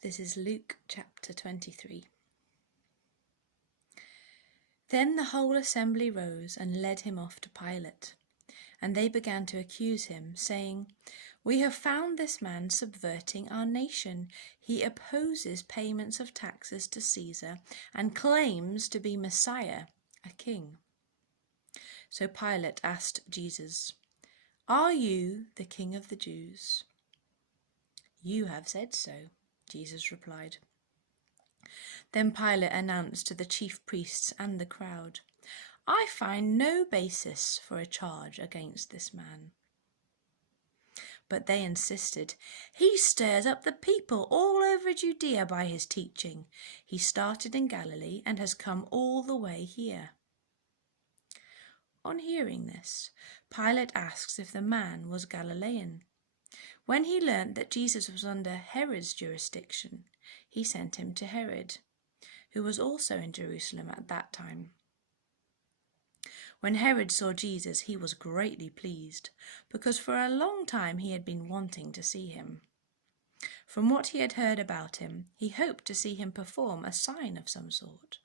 This is Luke chapter 23. Then the whole assembly rose and led him off to Pilate. And they began to accuse him, saying, "We have found this man subverting our nation. He opposes payments of taxes to Caesar and claims to be Messiah, a king." So Pilate asked Jesus, "Are you the king of the Jews?" "You have said so," Jesus replied. Then Pilate announced to the chief priests and the crowd, "I find no basis for a charge against this man." But they insisted, "He stirs up the people all over Judea by his teaching. He started in Galilee and has come all the way here." On hearing this, Pilate asks if the man was Galilean. When he learnt that Jesus was under Herod's jurisdiction, he sent him to Herod, who was also in Jerusalem at that time. When Herod saw Jesus, he was greatly pleased, because for a long time he had been wanting to see him. From what he had heard about him, he hoped to see him perform a sign of some sort.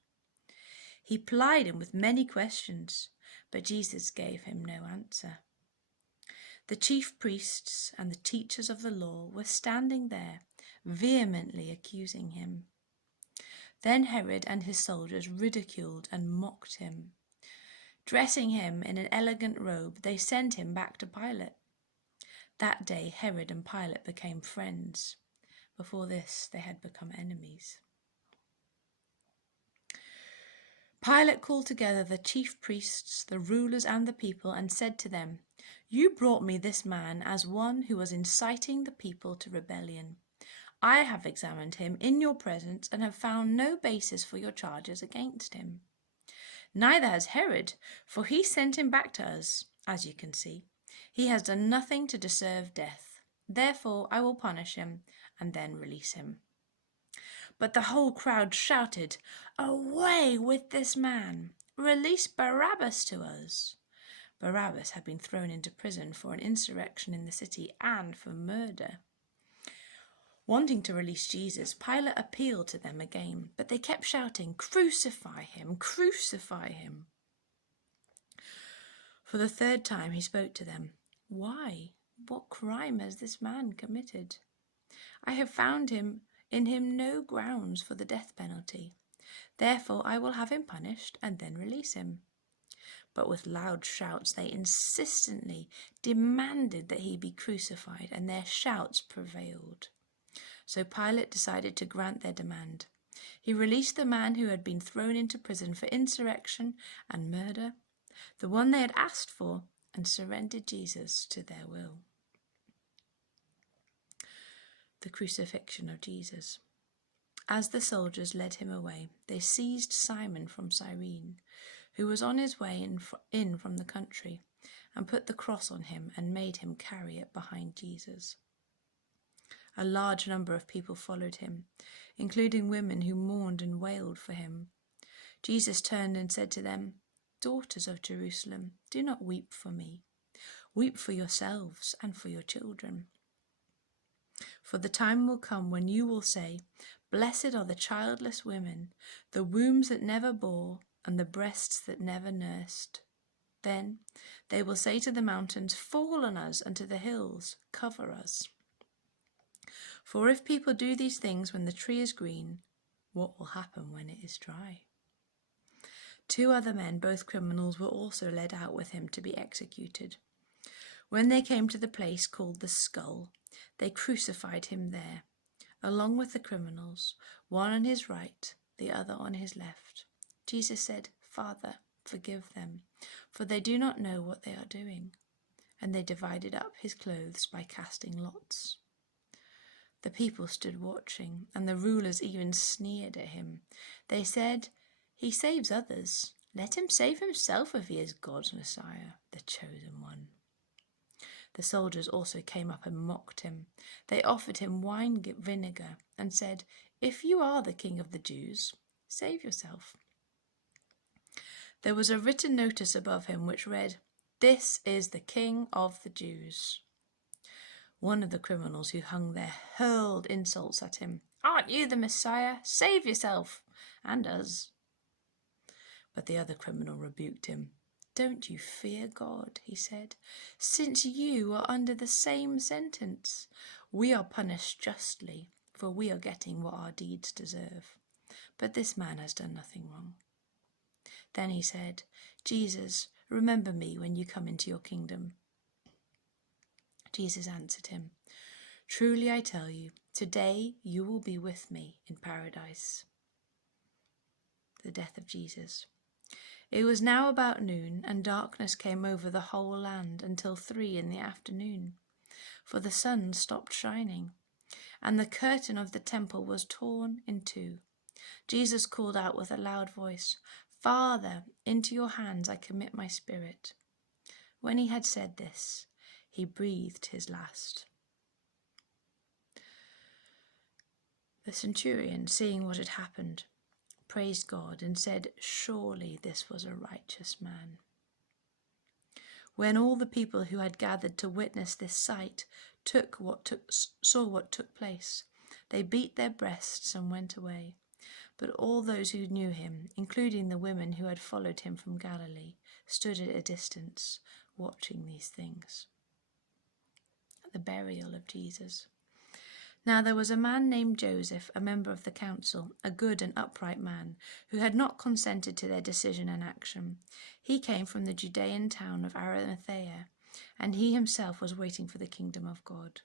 He plied him with many questions, but Jesus gave him no answer. The chief priests and the teachers of the law were standing there, vehemently accusing him. Then Herod and his soldiers ridiculed and mocked him. Dressing him in an elegant robe, they sent him back to Pilate. That day Herod and Pilate became friends. Before this, they had become enemies. Pilate called together the chief priests, the rulers, and the people, and said to them, "You brought me this man as one who was inciting the people to rebellion. I have examined him in your presence and have found no basis for your charges against him. Neither has Herod, for he sent him back to us, as you can see. He has done nothing to deserve death. Therefore I will punish him and then release him." But the whole crowd shouted, "Away with this man! Release Barabbas to us!" Barabbas had been thrown into prison for an insurrection in the city and for murder. Wanting to release Jesus, Pilate appealed to them again, but they kept shouting, "Crucify him! Crucify him!" For the third time he spoke to them. "Why? What crime has this man committed? I have found in him no grounds for the death penalty. Therefore I will have him punished and then release him." But with loud shouts they insistently demanded that he be crucified, and their shouts prevailed. So Pilate decided to grant their demand. He released the man who had been thrown into prison for insurrection and murder, the one they had asked for, and surrendered Jesus to their will. The crucifixion of Jesus. As the soldiers led him away, they seized Simon from Cyrene, who was on his way in from the country, and put the cross on him and made him carry it behind Jesus. A large number of people followed him, including women who mourned and wailed for him. Jesus turned and said to them, "Daughters of Jerusalem, do not weep for me. Weep for yourselves and for your children. For the time will come when you will say, 'Blessed are the childless women, the wombs that never bore, and the breasts that never nursed.' Then they will say to the mountains, 'Fall on us,' and to the hills, 'Cover us.' For if people do these things when the tree is green, what will happen when it is dry?" 2 other men, both criminals, were also led out with him to be executed. When they came to the place called the Skull, they crucified him there, along with the criminals, one on his right, the other on his left. Jesus said, "Father, forgive them, for they do not know what they are doing." And they divided up his clothes by casting lots. The people stood watching, and the rulers even sneered at him. They said, "He saves others. Let him save himself if he is God's Messiah, the chosen one." The soldiers also came up and mocked him. They offered him wine vinegar and said, "If you are the king of the Jews, save yourself." There was a written notice above him which read, "This is the King of the Jews." One of the criminals who hung there hurled insults at him. Aren't you the Messiah? Save yourself and us." But the other criminal rebuked him. "Don't you fear God," he said, "since you are under the same sentence. We are punished justly, for we are getting what our deeds deserve. But this man has done nothing wrong." Then he said, "Jesus, remember me when you come into your kingdom." Jesus answered him, "Truly I tell you, today you will be with me in paradise." The death of Jesus. It was now about noon, and darkness came over the whole land until 3 p.m, for the sun stopped shining, and the curtain of the temple was torn in two. Jesus called out with a loud voice, "Father, into your hands I commit my spirit." When he had said this, he breathed his last. The centurion, seeing what had happened, praised God and said, "Surely this was a righteous man." When all the people who had gathered to witness this sight saw what took place, they beat their breasts and went away. But all those who knew him, including the women who had followed him from Galilee, stood at a distance, watching these things. The burial of Jesus. Now there was a man named Joseph, a member of the council, a good and upright man, who had not consented to their decision and action. He came from the Judean town of Arimathea, and he himself was waiting for the kingdom of God.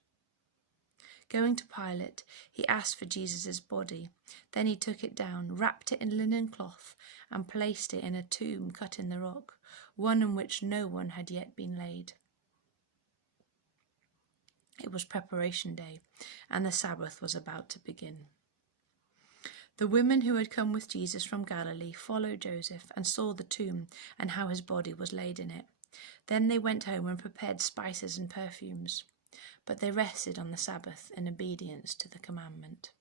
Going to Pilate, he asked for Jesus' body. Then he took it down, wrapped it in linen cloth, and placed it in a tomb cut in the rock, one in which no one had yet been laid. It was preparation day, and the Sabbath was about to begin. The women who had come with Jesus from Galilee followed Joseph and saw the tomb and how his body was laid in it. Then they went home and prepared spices and perfumes. But they rested on the Sabbath in obedience to the commandment.